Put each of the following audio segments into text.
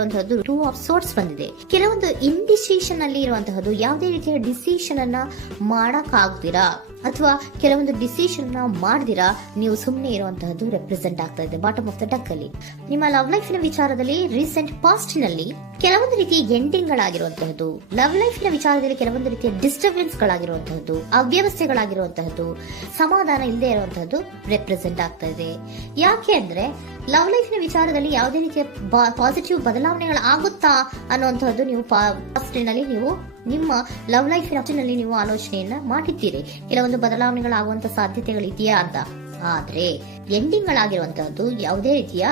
ಬಂದಿರುವಂತಹದ್ದು two of sorts ಬಂದಿದೆ. ಕೆಲವೊಂದು indecision ಅಲ್ಲಿ ಇರುವಂತಹದ್ದು, ಯಾವುದೇ ರೀತಿಯ ಡಿಸಿಷನ್ ಅನ್ನ ಮಾಡಕ್ ಆಗ್ದಿರಾ ಅಥವಾ ಕೆಲವೊಂದು ಡಿಸಿಷನ್ ನ ಮಾಡ್ದಿರಾ ನೀವು ಸುಮ್ಮನೆ ಇರುವಂತಹದ್ದು ರೆಪ್ರೆಸೆಂಟ್ ಆಗ್ತಾ ಇದೆ ಬಾಟಮ್ ಆಫ್ ದ ಡಕ್ ಅಲ್ಲಿ. ನಿಮ್ಮ ಲವ್ ಲೈಫ್ ನ ವಿಚಾರದಲ್ಲಿ ರೀಸೆಂಟ್ ಪಾಸ್ಟ್ ನಲ್ಲಿ ಕೆಲವೊಂದು ರೀತಿಯ ಎಂಡಿಂಗ್ ಗಳಾಗಿರುವಂತಹದ್ದು, ಲವ್ ಲೈಫ್ ನ ವಿಚಾರದಲ್ಲಿ ಕೆಲವೊಂದು ರೀತಿಯ ಡಿಸ್ಟರ್ಬೆನ್ಸ್ ಗಳಾಗಿರುವಂತಹದ್ದು, ಅವ್ಯವಸ್ಥೆಗಳಾಗಿರುವಂತಹದ್ದು, ಸಮಾಧಾನ ಇಲ್ಲದೆ ಇರುವಂತಹದ್ದು ರೆಪ್ರೆಸೆಂಟ್ ಆಗ್ತಾ ಇದೆ. ಯಾಕೆ ಅಂದ್ರೆ ಲವ್ ಲೈಫ್ ನ ವಿಚಾರದಲ್ಲಿ ಯಾವುದೇ ರೀತಿಯ ಪಾಸಿಟಿವ್ ಬದಲಾವಣೆಗಳು ಆಗುತ್ತಾ ಅನ್ನುವಂಥದ್ದು ನೀವು ಪಾಸ್ಟ್ ನಲ್ಲಿ ನೀವು ನಿಮ್ಮ ಲವ್ ಲೈಫ್ ನಲ್ಲಿ ನೀವು ಆಲೋಚನೆಯನ್ನ ಮಾಡಿದ್ದೀರಿ, ಕೆಲವೊಂದು ಬದಲಾವಣೆಗಳಾಗುವಂತ ಸಾಧ್ಯತೆಗಳಿದೆಯಾ ಅಂತ. ಆದ್ರೆ ಎಂಡಿಂಗ್ ಗಳಾಗಿರುವಂತಹದ್ದು ಯಾವುದೇ ರೀತಿಯ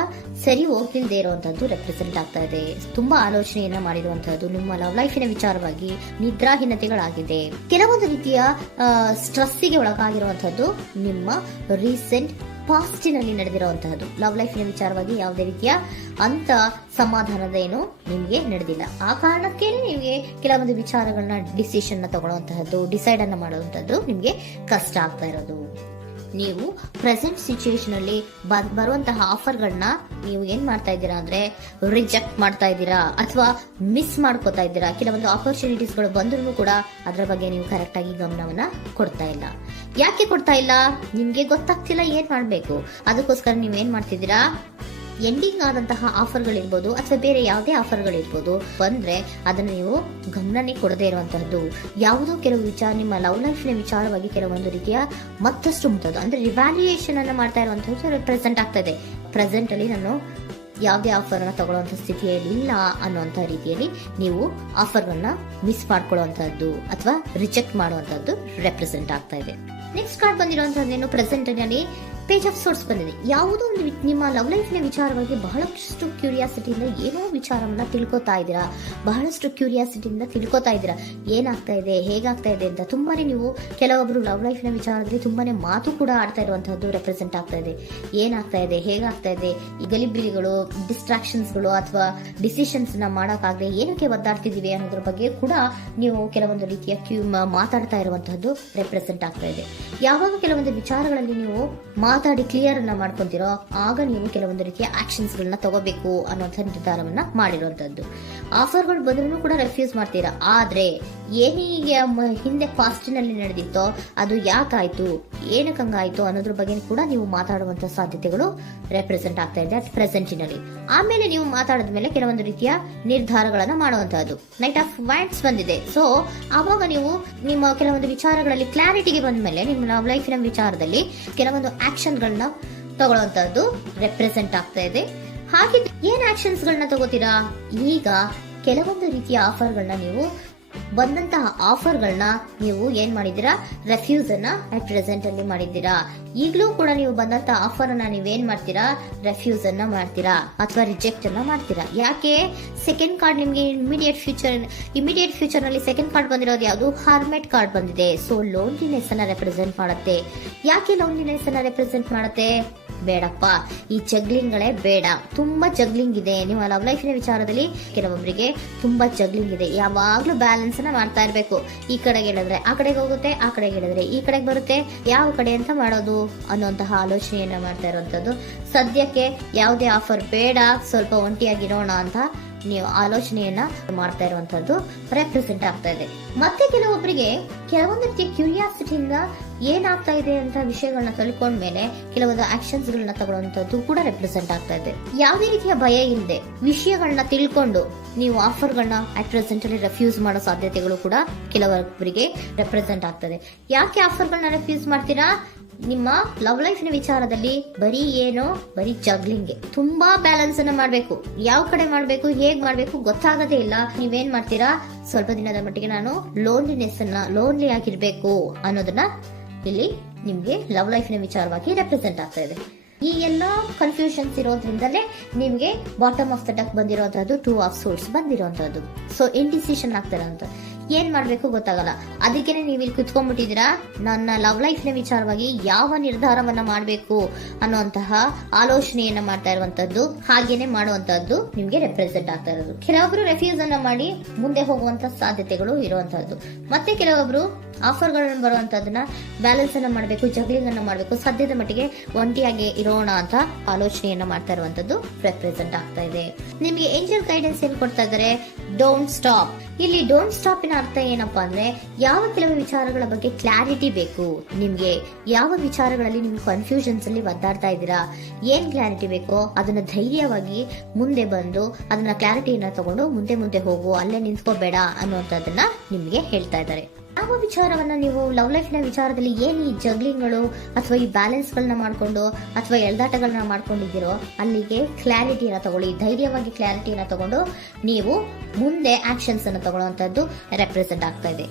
ಸರಿ ಹೋಗ್ತಿಲ್ದೇ ಇರುವಂತಹದ್ದು ರೆಪ್ರೆಸೆಂಟ್ ಆಗ್ತಾ ಇದೆ. ತುಂಬಾ ಆಲೋಚನೆಯನ್ನ ಮಾಡಿರುವಂತಹದ್ದು ನಿಮ್ಮ ಲವ್ ಲೈಫಿನ ವಿಚಾರವಾಗಿ ನಿದ್ರಾಹೀನತೆಗಳಾಗಿದೆ. ಕೆಲವೊಂದು ರೀತಿಯ ಸ್ಟ್ರೆಸ್ಸಿಗೆ ಒಳಗಾಗಿರುವಂತಹದ್ದು ನಿಮ್ಮ ರೀಸೆಂಟ್ ಪಾಸ್ಟಿನಲ್ಲಿ ನಡೆದಿರುವಂತಹದ್ದು. ಲವ್ ಲೈಫಿನ ವಿಚಾರವಾಗಿ ಯಾವುದೇ ರೀತಿಯ ಅಂತ ಸಮಾಧಾನದ ಏನು ನಿಮ್ಗೆ ನಡೆದಿಲ್ಲ. ಆ ಕಾರಣಕ್ಕೇನೆ ನಿಮ್ಗೆ ಕೆಲವೊಂದು ವಿಚಾರಗಳನ್ನ ಡಿಸಿಷನ್ ನ ತಗೊಳ್ಳುವಂತಹದ್ದು, ಡಿಸೈಡ್ ಅನ್ನ ಮಾಡುವಂತಹದ್ದು ನಿಮ್ಗೆ ಕಷ್ಟ ಆಗ್ತಾ ಇರೋದು. ನೀವು ಪ್ರೆಸೆಂಟ್ ಸಿಚುಯೇಷನ್ ಅಲ್ಲಿ ಬರುವಂತಹ ಆಫರ್ಗಳನ್ನ ನೀವು ಏನ್ ಮಾಡ್ತಾ ಇದ್ದೀರಾ ಅಂದ್ರೆ ರಿಜೆಕ್ಟ್ ಮಾಡ್ತಾ ಇದ್ದೀರಾ ಅಥವಾ ಮಿಸ್ ಮಾಡ್ಕೋತಾ ಇದ್ದೀರಾ. ಕೆಲವೊಂದು ಆಪರ್ಚುನಿಟೀಸ್ ಗಳು ಬಂದ್ರೂ ಕೂಡ ಅದರ ಬಗ್ಗೆ ನೀವು ಕರೆಕ್ಟ್ ಆಗಿ ಗಮನವನ್ನ ಕೊಡ್ತಾ ಇಲ್ಲ. ಯಾಕೆ ಕೊಡ್ತಾ ಇಲ್ಲ? ನಿಮ್ಗೆ ಗೊತ್ತಾಗ್ತಿಲ್ಲ ಏನ್ ಮಾಡ್ಬೇಕು. ಅದಕ್ಕೋಸ್ಕರ ನೀವ್ ಏನ್ ಮಾಡ್ತಿದ್ದೀರಾ, ಎಂಡಿಂಗ್ ಆದಂತಹ ಆಫರ್ಗಳಿರ್ಬೋದು ಅಥವಾ ಬೇರೆ ಯಾವುದೇ ಆಫರ್ಗಳಿರ್ಬೋದು ಬಂದ್ರೆ ಅದನ್ನ ನೀವು ಗಮನನೇ ಕೊಡದೇ ಇರುವಂತಹದ್ದು. ಯಾವುದೋ ಕೆಲವು ವಿಚಾರ ನಿಮ್ಮ ಲವ್ ಲೈಫ್ ನ ವಿಚಾರವಾಗಿ ಕೆಲವೊಂದು ರೀತಿಯ ಮತ್ತಷ್ಟು ಮುಟ್ಟೋದು ಅಂದ್ರೆ ರಿವ್ಯಾಲ್ಯೂಯೇಷನ್ ಅನ್ನ ಮಾಡ್ತಾ ಇರುವಂತಹದ್ದು ಪ್ರೆಸೆಂಟ್ ಆಗ್ತಾ ಇದೆ. ಪ್ರೆಸೆಂಟ್ ಅಲ್ಲಿ ನಾನು ಯಾವುದೇ ಆಫರ್ ಅನ್ನ ತಗೊಳ್ಳುವಂತ ಸ್ಥಿತಿಯಲ್ಲಿ ಇಲ್ಲ ಅನ್ನುವಂತ ರೀತಿಯಲ್ಲಿ ನೀವು ಆಫರ್ಗಳನ್ನ ಮಿಸ್ ಮಾಡ್ಕೊಳ್ಳುವಂತಹದ್ದು ಅಥವಾ ರಿಜೆಕ್ಟ್ ಮಾಡುವಂತಹದ್ದು ರೆಪ್ರೆಸೆಂಟ್ ಆಗ್ತಾ ಇದೆ. ನೆಕ್ಸ್ಟ್ ಕಾರ್ಡ್ ಬಂದಿರುವಂತಹದ್ದೇನು, ಪ್ರೆಸೆಂಟ್ ನಲ್ಲಿ ಪೇಜ್ ಆಫ್ ಸೋರ್ಸ್ ಬಂದಿದೆ. ಯಾವುದೋ ಒಂದು ನಿಮ್ಮ ಲವ್ ಲೈಫ್ ನ ವಿಚಾರವಾಗಿ ಬಹಳಷ್ಟು ಕ್ಯೂರಿಯಾಸಿಟಿಯಿಂದ ಏನೋ ವಿಚಾರವನ್ನ ತಿಳ್ಕೊತಾ ಇದ್ದೀರಾ, ಬಹಳಷ್ಟು ಕ್ಯೂರಿಯಾಸಿಟಿಯಿಂದ ತಿಳ್ಕೊತಾ ಇದ್ದೀರಾ ಏನಾಗ್ತಾ ಇದೆ, ಹೇಗಾಗ್ತಾ ಇದೆ ಅಂತ. ತುಂಬಾನೇ ನೀವು ಕೆಲವೊಬ್ರು ಲವ್ ಲೈಫ್ ನ ವಿಚಾರದಲ್ಲಿ ತುಂಬಾನೇ ಮಾತು ಕೂಡ ಆಡ್ತಾ ಇರುವಂತಹದ್ದು ರೆಪ್ರೆಸೆಂಟ್ ಆಗ್ತಾ ಇದೆ. ಏನಾಗ್ತಾ ಇದೆ, ಹೇಗಾಗ್ತಾ ಇದೆ, ಈ ಗಲಿಬಿಲಿಗಳು, ಡಿಸ್ಟ್ರಾಕ್ಷನ್ಸ್ ಗಳು ಅಥವಾ ಡಿಸಿಷನ್ಸ್ ನ ಮಾಡಕ್ಕಾಗದೆ ಏನಕ್ಕೆ ಒದ್ದಾಡ್ತಿದೀವಿ ಅನ್ನೋದ್ರ ಬಗ್ಗೆ ಕೂಡ ನೀವು ಕೆಲವೊಂದು ರೀತಿಯ ಮಾತಾಡ್ತಾ ಇರುವಂತಹದ್ದು ರೆಪ್ರೆಸೆಂಟ್ ಆಗ್ತಾ ಇದೆ. ಯಾವಾಗ ಕೆಲವೊಂದು ವಿಚಾರಗಳಲ್ಲಿ ನೀವು ಮಾತಾಡಿ ಕ್ಲಿಯರ್ ಅನ್ನ ಮಾಡ್ಕೊಂತೀರೋ ಆಗ ನೀವು ಕೆಲವೊಂದು ರೀತಿಯ ಆಕ್ಷನ್ಸ್ ಗಳನ್ನ ತಗೋಬೇಕು ಅನ್ನುವಂಥ ನಿರ್ಧಾರವನ್ನ ಮಾಡಿರುವಂತದ್ದು. ಆಫರ್ಗಳು ಬಂದ್ರೂ ಕೂಡ ರೆಫ್ಯೂಸ್ ಮಾಡ್ತೀರಾ. ಆದ್ರೆ ಏನೀಗ ಹಿಂದೆ ಪಾಸ್ಟ್ ನಲ್ಲಿ ನಡೆದಿತ್ತೋ ಅದು ಯಾಕಾಯ್ತು, ಏನಕ್ಕೆ ಹಂಗಾಯ್ತು ಅನ್ನೋದ್ರ ಬಗ್ಗೆ ಕೂಡ ನೀವು ಮಾತಾಡುವಂತ ಸಾಧ್ಯತೆಗಳು ರೆಪ್ರೆಸೆಂಟ್ ಆಗ್ತಾ ಇದೆ ಅಟ್ ಪ್ರೆಸೆಂಟಿನಲ್ಲಿ. ಆಮೇಲೆ ನೀವು ಮಾತಾಡಿದ ಮೇಲೆ ಕೆಲವೊಂದು ರೀತಿಯ ನಿರ್ಧಾರಗಳನ್ನ ಮಾಡುವಂತಹದ್ದು. ನೈಟ್ ಆಫ್ ವೈಂಡ್ಸ್ ಬಂದಿದೆ. ಸೊ ಆವಾಗ ನೀವು ನಿಮ್ಮ ಕೆಲವೊಂದು ವಿಚಾರಗಳಲ್ಲಿ ಕ್ಲಾರಿಟಿಗೆ ಬಂದ ಮೇಲೆ ನಿಮ್ಮ ಲವ್ ಲೈಫಿನ ವಿಚಾರದಲ್ಲಿ ಕೆಲವೊಂದು ಆಕ್ಷನ್ ಗಳನ್ನ ತಗೊಳ್ಳುವಂತಹದ್ದು ರೆಪ್ರೆಸೆಂಟ್ ಆಗ್ತಾ ಇದೆ. ಹಾಗೆ ಏನ್ ಆಕ್ಷನ್ಸ್ ಗಳನ್ನ ತಗೋತೀರಾ? ಈಗ ಕೆಲವೊಂದು ರೀತಿಯ ಆಫರ್ಗಳನ್ನ ನೀವು ಬಂದಂತಹ ಆಫರ್ಗಳನ್ನ ನೀವು ಏನ್ ಮಾಡಿದ್ದೀರಾ, ರೆಫ್ಯೂಸ್ ಅನ್ನ ಅಟ್ ಪ್ರೆಸೆಂಟ್ ಅಲ್ಲಿ ಮಾಡಿದ್ದೀರಾ. ಈಗಲೂ ಕೂಡ ನೀವು ಬಂದಂತಹ ಆಫರ್ ಅನ್ನ ನೀವೇನ್ ಮಾಡ್ತೀರಾ, ರೆಫ್ಯೂಸ್ ಅನ್ನ ಮಾಡ್ತೀರಾ ಅಥವಾ ರಿಜೆಕ್ಟ್ ಅನ್ನ ಮಾಡ್ತೀರಾ. ಯಾಕೆ? ಸೆಕೆಂಡ್ ಕಾರ್ಡ್ ನಿಮ್ಗೆ ಇಮಿಡಿಯೇಟ್ ಫ್ಯೂಚರ್ ನಲ್ಲಿ ಸೆಕೆಂಡ್ ಕಾರ್ಡ್ ಬಂದಿರೋದು ಯಾವುದು, ಹಾರ್ಮೆಟ್ ಕಾರ್ಡ್ ಬಂದಿದೆ. ಸೊ ಲೋನ್ಲಿನೆಸ್ ಅನ್ನ ರೆಪ್ರೆಸೆಂಟ್ ಮಾಡುತ್ತೆ. ಯಾಕೆ ಲೋನ್ಲಿನೆಸ್ ಅನ್ನ ರೆಪ್ರೆಸೆಂಟ್ ಮಾಡುತ್ತೆ? ಬೇಡಪ್ಪ, ಈ ಜಗ್ಲಿಂಗ್ ಗಳೇ ಬೇಡ. ತುಂಬಾ ಜಗ್ಲಿಂಗ್ ಇದೆ ನಿಮ್ಮ ಲವ್ ಲೈಫಿನ ವಿಚಾರದಲ್ಲಿ. ಕೆಲವೊಬ್ಬರಿಗೆ ತುಂಬಾ ಜಗ್ಲಿಂಗ್ ಇದೆ. ಯಾವಾಗ್ಲೂ ಬ್ಯಾಲೆನ್ಸ್ ಅನ್ನ ಮಾಡ್ತಾ ಇರ್ಬೇಕು. ಈ ಕಡೆಗೆ ಹೇಳಿದ್ರೆ ಆ ಕಡೆಗೆ ಹೋಗುತ್ತೆ, ಆ ಕಡೆಗೆ ಹೇಳಿದ್ರೆ ಈ ಕಡೆಗೆ ಬರುತ್ತೆ. ಯಾವ ಕಡೆ ಅಂತ ಮಾಡೋದು ಅನ್ನುವಂತಹ ಆಲೋಚನೆಯನ್ನ ಮಾಡ್ತಾ ಇರುವಂತದ್ದು. ಸದ್ಯಕ್ಕೆ ಯಾವುದೇ ಆಫರ್ ಬೇಡ, ಸ್ವಲ್ಪ ಒಂಟಿಯಾಗಿರೋಣ ಅಂತ ನೀವು ಆಲೋಚನೆಯನ್ನ ಮಾಡ್ತಾ ಇರುವಂತದ್ದು ರೆಪ್ರೆಸೆಂಟ್ ಆಗ್ತಾ ಇದೆ. ಮತ್ತೆ ಕೆಲವೊಬ್ಬರಿಗೆ ಕೆಲವೊಂದು ರೀತಿಯ ಕ್ಯೂರಿಯಾಸಿಟಿಯಿಂದ ಏನಾಗ್ತಾ ಇದೆ ಅಂತ ವಿಷಯಗಳನ್ನ ತಿಳ್ಕೊಂಡ್ಮೇಲೆ ಕೆಲವೊಂದು ಆಕ್ಷನ್ಸ್ ಗಳನ್ನ ತಗೊಳ್ಳುವಂತದ್ದು ಕೂಡ ರೆಪ್ರೆಸೆಂಟ್ ಆಗ್ತಾ ಇದೆ. ಯಾವುದೇ ರೀತಿಯ ಭಯ ಇಲ್ಲದೆ ವಿಷಯಗಳನ್ನ ತಿಳ್ಕೊಂಡು ನೀವು ಆಫರ್ಗಳನ್ನ ಅಟ್ ಪ್ರೆಸೆಂಟ್ ಅಲ್ಲಿ ರೆಫ್ಯೂಸ್ ಮಾಡೋ ಸಾಧ್ಯತೆಗಳು ಕೂಡ ಕೆಲವೊಬ್ಬರಿಗೆ ರೆಪ್ರೆಸೆಂಟ್ ಆಗ್ತದೆ. ಯಾಕೆ ಆಫರ್ಗಳನ್ನ ರೆಫ್ಯೂಸ್ ಮಾಡ್ತೀರಾ? ನಿಮ್ಮ ಲವ್ ಲೈಫ್ ನ ವಿಚಾರದಲ್ಲಿ ಬರೀ ಜಗ್ಲಿಂಗ್, ತುಂಬಾ ಬ್ಯಾಲೆನ್ಸ್ ಅನ್ನ ಮಾಡ್ಬೇಕು. ಯಾವ ಕಡೆ ಮಾಡ್ಬೇಕು, ಹೇಗ್ ಮಾಡ್ಬೇಕು ಗೊತ್ತಾಗದೇ ಇಲ್ಲ. ನೀವೇನ್ ಮಾಡ್ತೀರಾ, ಸ್ವಲ್ಪ ದಿನದ ಮಟ್ಟಿಗೆ ನಾನು ಲೋನ್ಲಿ ಆಗಿರ್ಬೇಕು ಅನ್ನೋದನ್ನ ಇಲ್ಲಿ ನಿಮ್ಗೆ ಲವ್ ಲೈಫ್ ನ ವಿಚಾರವಾಗಿ ರೆಪ್ರೆಸೆಂಟ್ ಆಗ್ತಾ ಇದೆ. ಈ ಎಲ್ಲಾ ಕನ್ಫ್ಯೂಷನ್ಸ್ ಇರೋದ್ರಿಂದಲೇ ನಿಮ್ಗೆ ಬಾಟಮ್ ಆಫ್ ದ ಡಕ್ ಬಂದಿರುವಂತಹದ್ದು ಟೂ ಆಫ್ ಸೋರ್ಟ್ಸ್ ಬಂದಿರುವಂತಹದ್ದು. ಸೊ ಇಂಡಿಸಿಷನ್ ಆಗ್ತಾ ಇರೋಂತ ಏನ್ ಮಾಡ್ಬೇಕು ಗೊತ್ತಾಗಲ್ಲ. ಅದಕ್ಕೇನೆ ನೀವು ಇಲ್ಲಿ ಕುತ್ಕೊಂಡ್ಬಿಟ್ಟಿದ್ದೀರಾ, ನನ್ನ ಲವ್ ಲೈಫ್ ನ ವಿಚಾರವಾಗಿ ಯಾವ ನಿರ್ಧಾರವನ್ನ ಮಾಡಬೇಕು ಅನ್ನುವಂತಹ ಆಲೋಚನೆಯನ್ನ ಮಾಡ್ತಾ ಇರುವಂತದ್ದು, ಹಾಗೇನೆ ಮಾಡುವಂತದ್ದು ನಿಮ್ಗೆ ರೆಪ್ರೆಸೆಂಟ್ ಆಗ್ತಾ ಇರೋದು. ಕೆಲವೊಬ್ರು ರೆಫ್ಯೂಸ್ ಅನ್ನ ಮಾಡಿ ಮುಂದೆ ಹೋಗುವಂತ ಸಾಧ್ಯತೆಗಳು ಇರುವಂತಹದ್ದು, ಮತ್ತೆ ಕೆಲವೊಬ್ರು ಆಫರ್ ಗಳನ್ನ ಬರುವಂತದನ್ನ ಬ್ಯಾಲೆನ್ಸ್ ಅನ್ನ ಮಾಡಬೇಕು, ಜಗ್ಲಿಂಗ್ ಅನ್ನ ಮಾಡಬೇಕು, ಸದ್ಯದ ಮಟ್ಟಿಗೆ ಒಂಟಿಯಾಗಿ ಇರೋಣ ಅಂತ ಆಲೋಚನೆಯನ್ನ ಮಾಡ್ತಾ ಇರುವಂತದ್ದು ರೆಪ್ರೆಸೆಂಟ್ ಆಗ್ತಾ ಇದೆ. ನಿಮ್ಗೆ ಏಂಜಲ್ ಗೈಡೆನ್ಸ್ ಏನ್ ಕೊಡ್ತಾ ಇದ್ದಾರೆ, ಡೋಂಟ್ ಸ್ಟಾಪ್. ಇಲ್ಲಿ ಡೋಂಟ್ ಸ್ಟಾಪ್ ನ ಅರ್ಥ ಏನಪ್ಪಾ ಅಂದ್ರೆ, ಯಾವ ಕೆಲವು ವಿಚಾರಗಳ ಬಗ್ಗೆ ಕ್ಲಾರಿಟಿ ಬೇಕು ನಿಮ್ಗೆ, ಯಾವ ವಿಚಾರಗಳಲ್ಲಿ ನಿಮ್ಗೆ ಕನ್ಫ್ಯೂಷನ್ಸ್ ಅಲ್ಲಿ ಒದ್ದಾಡ್ತಾ ಇದ್ದೀರಾ, ಏನ್ ಕ್ಲಾರಿಟಿ ಬೇಕೋ ಅದನ್ನ ಧೈರ್ಯವಾಗಿ ಮುಂದೆ ಬಂದು ಅದನ್ನ ಕ್ಲಾರಿಟಿಯನ್ನ ತಗೊಂಡು ಮುಂದೆ ಹೋಗು, ಅಲ್ಲೇ ನಿಂತ್ಕೋಬೇಡ ಅನ್ನುವಂಥದ್ದನ್ನ ನಿಮ್ಗೆ ಹೇಳ್ತಾ ಇದ್ದಾರೆ. ಯಾವ ವಿಚಾರವನ್ನ ನೀವು ಲವ್ ಲೈಫ್ ನ ವಿಚಾರದಲ್ಲಿ ಏನ್ ಈ ಜಗ್ಲಿಂಗ್ಗಳು ಅಥವಾ ಈ ಬ್ಯಾಲೆನ್ಸ್ ಗಳನ್ನ ಮಾಡ್ಕೊಂಡು ಅಥವಾ ಎಳ್ದಾಟಗಳನ್ನ ಮಾಡ್ಕೊಂಡಿದ್ದೀರೋ ಅಲ್ಲಿಗೆ ಕ್ಲಾರಿಟಿಯನ್ನ ತಗೊಳ್ಳಿ, ಧೈರ್ಯವಾಗಿ ಕ್ಲಾರಿಟಿಯನ್ನ ತಗೊಂಡು ನೀವು ಮುಂದೆ ಆಕ್ಷನ್ಸ್ ಅನ್ನು ತಗೊಳ್ಳುವಂತದ್ದು ರೆಪ್ರೆಸೆಂಟ್ ಆಗ್ತಾ ಇದೆ.